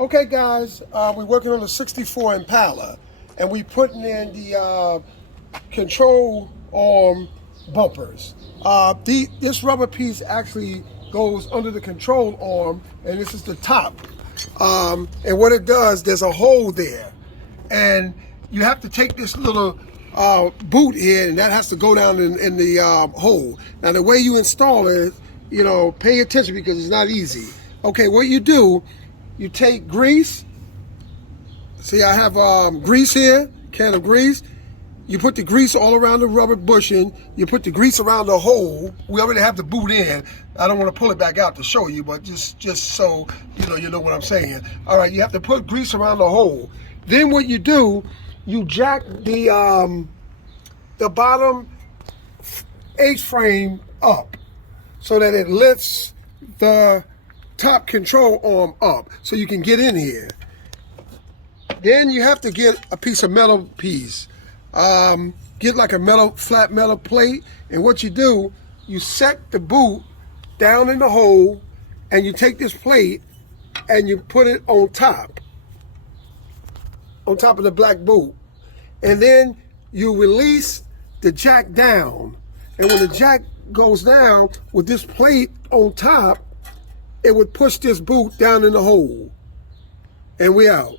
Okay, guys, we're working on the '64 Impala, and we're putting in the control arm bumpers. This rubber piece actually goes under the control arm, and this is the top. And what it does, there's a hole there, and you have to take this little boot here, and that has to go down in the hole. Now, the way you install it, pay attention because it's not easy. Okay, what you do, you take grease. See, I have grease here, can of grease. You put the grease all around the rubber bushing. You put the grease around the hole. We already have the boot in. I don't want to pull it back out to show you, but just so you know what I'm saying. All right, you have to put grease around the hole. Then what you do, you jack the bottom H-frame up so that it lifts the top control arm up so you can get in here. Then you have to get a piece of metal piece. Get like a flat metal plate, and what you do, you set the boot down in the hole, and you take this plate and you put it on top of the black boot, and then you release the jack down, and when the jack goes down with this plate on top, it would push this boot down in the hole, and we out.